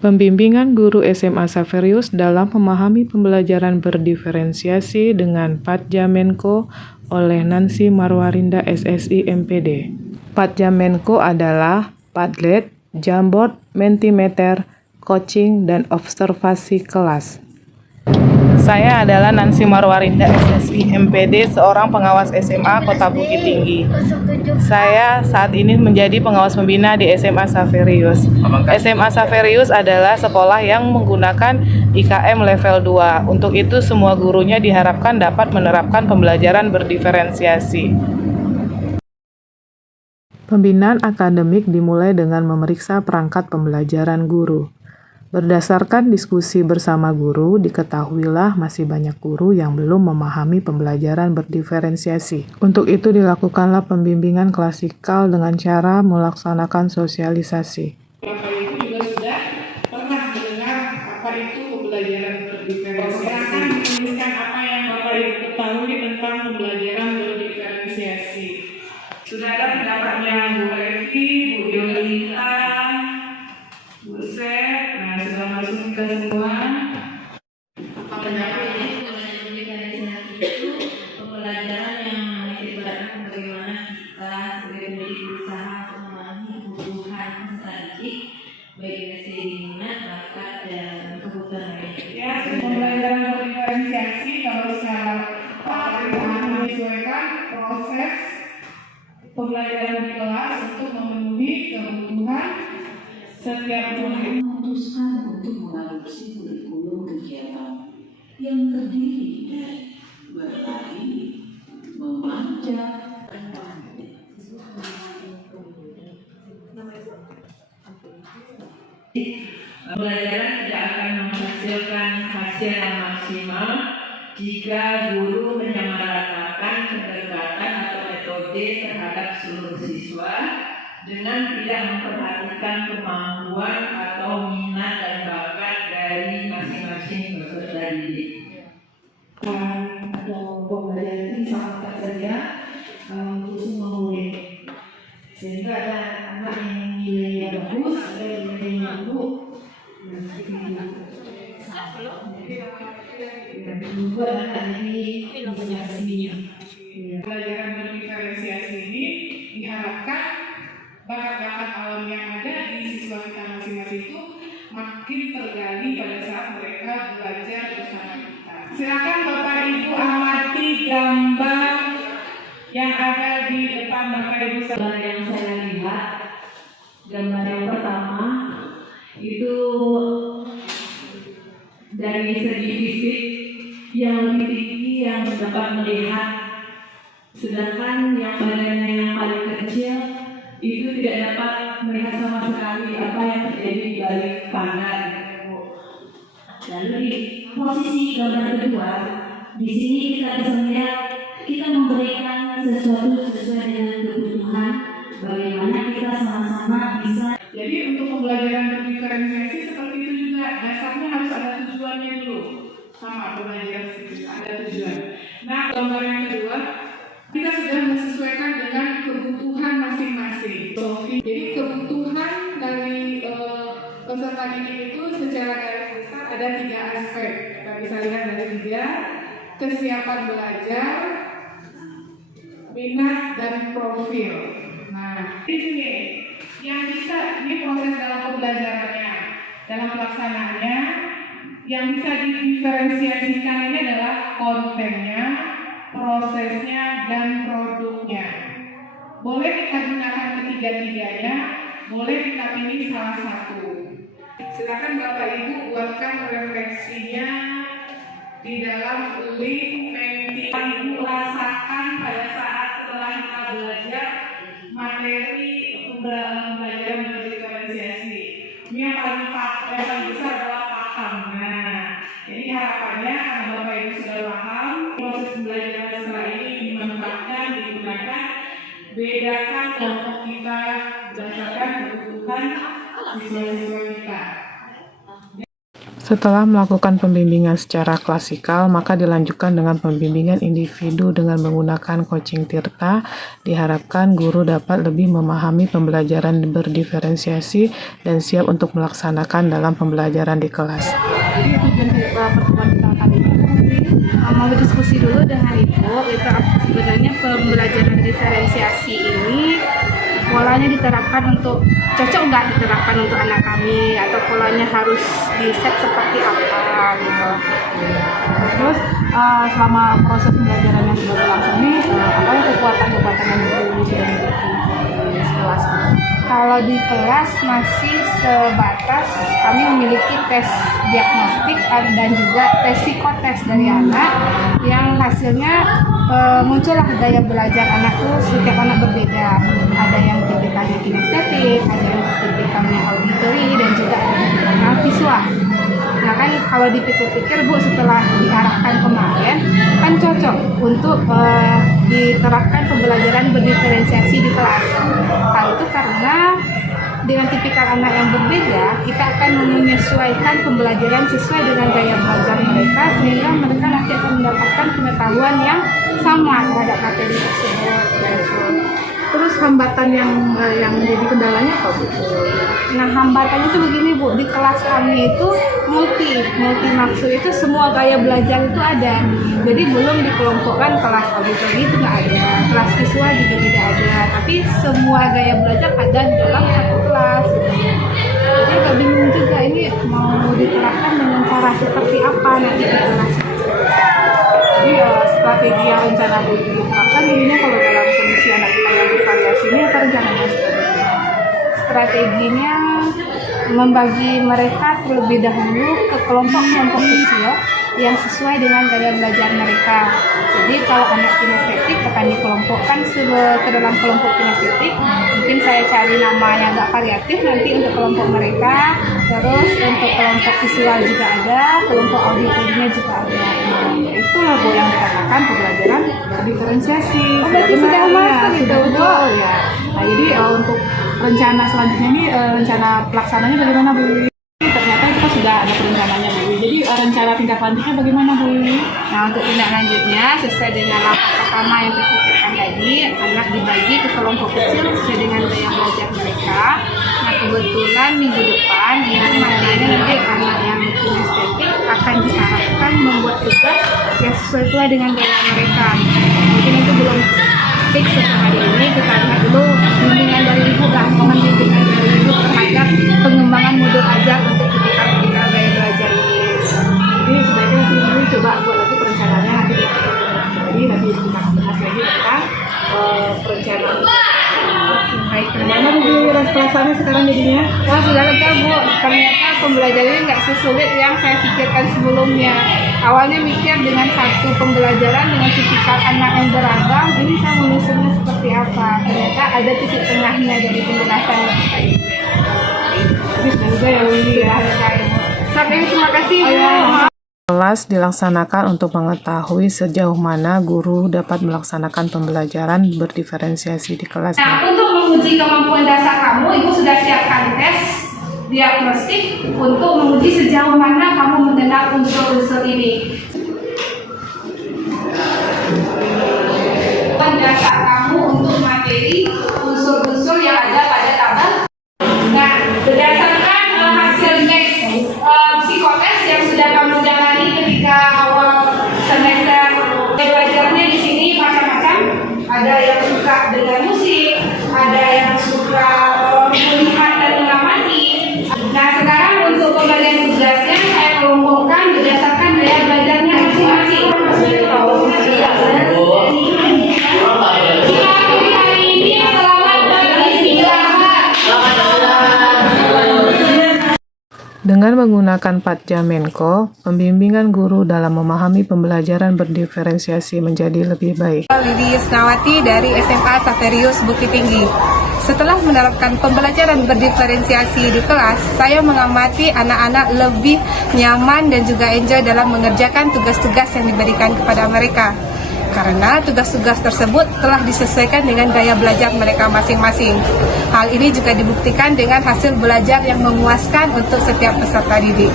Pembimbingan guru SMA Xaverius dalam memahami pembelajaran berdiferensiasi dengan Padja Menko oleh Nancy Marwarinda SSI MPD. Padja Menko adalah Padlet, Jamboard, Mentimeter, coaching, dan observasi kelas. Saya adalah Nancy Marwarinda SSI MPD, seorang pengawas SMA Kota Bukit Tinggi. Saya saat ini menjadi pengawas pembina di SMA Xaverius. SMA Xaverius adalah sekolah yang menggunakan IKM level 2. Untuk itu semua gurunya diharapkan dapat menerapkan pembelajaran berdiferensiasi. Pembinaan akademik dimulai dengan memeriksa perangkat pembelajaran guru. Berdasarkan diskusi bersama guru, diketahuilah masih banyak guru yang belum memahami pembelajaran berdiferensiasi. Untuk itu dilakukanlah pembimbingan klasikal dengan cara melaksanakan sosialisasi. Bapak Ibu juga sudah pernah mendengar apa itu pembelajaran berdiferensiasi. Akan menuliskan apa yang Bapak Ibu ketahui tentang pembelajaran berdiferensiasi. Sudah ada pendapatnya Bu Revi, Bu Yolita, Bu Sep, sudah masuk ke semua. Pendapat ini pembelajaran diferensiasi itu pembelajaran yang melibatkan bagaimana kita sebagai pendidik berusaha memahami kebutuhan peserta didik baik dari minat, bakat, dan kebutuhan lainnya. Ya, pembelajaran berdiferensiasi kalau secara menyesuaikan proses pembelajaran di kelas untuk memenuhi kebutuhan setiap murid. Memutuskan untuk mengadopsi kurikulum kegiatan yang terdiri dari berlari, memanjat, Pembelajaran tidak akan menghasilkan hasil yang maksimal jika guru menyamaratakan pendekatan atau metode terhadap seluruh siswa dengan tidak memperhatikan kemampuan atau minat dan bakat dari masing-masing peserta didik. Atau pembelajaran ini sama saja untuk semua murid, sehingga ada anak yang nilainya bagus, ada yang nilainya buruk, dan juga anak ini menyaksinya. Pembelajaran berdiferensiasi ini diharapkan bakat-bakat alam yang ada di siswa kita masing-masing itu makin tergali pada saat mereka belajar bersama kita. Silakan Bapak Ibu amati gambar yang ada di depan Bapak Ibu. Gambar yang saya lihat, gambar yang pertama itu dari segi fisik yang lebih tinggi yang dapat melihat, sedangkan yang badannya yang paling kecil itu tidak dapat melihat sama sekali apa yang terjadi di balik pagar. lalu di posisi gambar kedua, di sini kita bisa melihat kita memberikan sesuatu sesuai dengan kebutuhan, bagaimana kita sama-sama bisa. Jadi untuk pembelajaran berdiferensiasi seperti itu juga, dasarnya harus ada tujuannya dulu. Sama pembelajaran itu ada tujuan. Nah, gambar yang kedua, kita sudah menyesuaikan dengan kebutuhan masing-masing. Jadi kebutuhan dari peserta didik itu secara garis besar ada 3 aspek. Kita bisa lihat dari 3: kesiapan belajar, minat, dan profil. Nah, di sini yang bisa ini proses dalam pembelajarannya, dalam pelaksanaannya, yang bisa didiferensiasikan ini adalah kontennya, prosesnya, dan produknya. Boleh kita gunakan ketiga-tiganya, boleh kita pilih salah satu. Silakan Bapak Ibu buatkan refleksinya di dalam link Menti. Ibu rasakan pada saat setelah kita belajar materi pembelajaran berdiferensiasi. Ini yang paling besar adalah paham. Nah, jadi harapannya karena Bapak Ibu sudah paham, proses pembelajaran setelah ini dimanfaatkan, digunakan, bedakan kelompok kita berdasarkan kebutuhan siswa-siswa kita. Setelah melakukan pembimbingan secara klasikal, maka dilanjutkan dengan pembimbingan individu dengan menggunakan coaching tirta. Diharapkan guru dapat lebih memahami pembelajaran berdiferensiasi dan siap untuk melaksanakan dalam pembelajaran di kelas. Jadi tujuan pertemuan kita kali ini mau diskusi dulu dengan Ibu, itu apa sebenarnya pembelajaran diferensiasi ini polanya diterapkan untuk cocok nggak diterapkan untuk anak kami, atau polanya harus di set seperti apa gitu. Terus selama proses pembelajaran yang sudah berlangsung ini, apa yang kekuatan-kekuatan yang Ibu sudah miliki di kelas? Kalau di kelas masih sebatas kami memiliki tes diagnostik dan juga tes psikotes dari anak yang hasilnya muncullah gaya belajar anak tuh setiap anak berbeda. Ada yang tipikalnya kinestetik, ada yang tipikalnya auditory, dan juga ada visual. Nah kan kalau dipikir-pikir Bu, setelah diarahkan kemarin kan cocok untuk diterapkan pembelajaran berdiferensiasi di kelas. Hal itu karena dengan tipikal anak yang berbeda, kita akan menyesuaikan pembelajaran sesuai dengan gaya belajar mereka, sehingga mereka nanti akan mendapatkan pengetahuan yang sama terhadap materi tersebut. Terus hambatan yang menjadi kendalanya apa Bu? Nah hambatannya itu begini Bu, di kelas kami itu multi maksud itu semua gaya belajar itu ada. Jadi belum dikelompokkan kelas auditory itu nggak ada, kelas visual juga tidak ada, tapi semua gaya belajar ada di dalam satu kelas. Jadi agak bingung juga ini mau diterapkan dengan cara seperti apa nanti di kelas. Jadi strategi yang rencana Bu diterapkan ini kalau dalam kondisi anak kita yang bervariasi ini apa rencananya? Strateginya membagi mereka terlebih dahulu ke kelompok-kelompok kecil yang sesuai dengan gaya belajar mereka. Jadi kalau anak kinestetik akan dikelompokkan ke dalam kelompok kinestetik. Mungkin saya cari nama yang agak variatif nanti untuk kelompok mereka. Terus untuk kelompok visual juga ada, kelompok auditorinya juga ada. Itulah Bu yang dikatakan pembelajaran berdiferensiasi. Oh, berarti sudah masuk gitu betul ya. Nah jadi untuk rencana selanjutnya ini rencana pelaksananya bagaimana Bu? Ternyata kita sudah ada perencanaannya Bu. Jadi rencana tindak lanjutnya bagaimana Bu? Nah untuk tindak lanjutnya sesuai dengan langkah pertama yang terpikirkan tadi, anak dibagi ke kelompok kecil sesuai dengan gaya belajar mereka. Nah kebetulan minggu depan itu materinya nanti anak yang kinestetik akan diarahkan membuat tugas yang sesuai pula dengan gaya mereka. Mungkin itu belum fix untuk hari ini, kita lihat dulu bimbingan dari Ibu lah, mohon bimbingan dari Ibu terhadap pengembangan modul ajar untuk tipikal gaya belajar ini. Jadi sebaiknya ini coba buat lagi perencanaannya nanti kita bahas lagi tentang perencanaan. Baik, gimana Bu perasaannya sekarang jadinya? Wah sudah lega Bu, ternyata pembelajaran ini nggak sesulit yang saya pikirkan sebelumnya. Awalnya mikir dengan satu pembelajaran dengan tipikal anak yang beragam, ini saya menyusunnya seperti apa. Ternyata ada titik tengahnya dari penjelasan yang kita ini. Jadi semoga ya Willy ya. Sampai terima kasih Bu. Kelas dilaksanakan untuk mengetahui sejauh mana guru dapat melaksanakan pembelajaran berdiferensiasi di kelas. Nah, untuk menguji kemampuan dasar kamu, Ibu sudah siapkan tes diagnostik untuk menguji sejauh mana kamu mengenal unsur-unsur ini. Dasar kamu untuk materi unsur-unsur yang ada pada tabel. Nah, berdasarkan hasil tes psikotes yang sudah kamu jalani ketika awal semester, belajarnya di sini macam-macam. Ada yang suka dengan musik, ada yang suka melihat dan mengamati. Nah, sekarang untuk pembagian tugasnya saya kelompokkan berdasarkan gaya belajarnya masing-masing. Dengan menggunakan Patja Menko, pembimbingan guru dalam memahami pembelajaran berdiferensiasi menjadi lebih baik. Lili Snawati dari SMA Saverius Bukit Tinggi. Setelah menerapkan pembelajaran berdiferensiasi di kelas, saya mengamati anak-anak lebih nyaman dan juga enjoy dalam mengerjakan tugas-tugas yang diberikan kepada mereka. Karena tugas-tugas tersebut telah disesuaikan dengan gaya belajar mereka masing-masing. Hal ini juga dibuktikan dengan hasil belajar yang memuaskan untuk setiap peserta didik.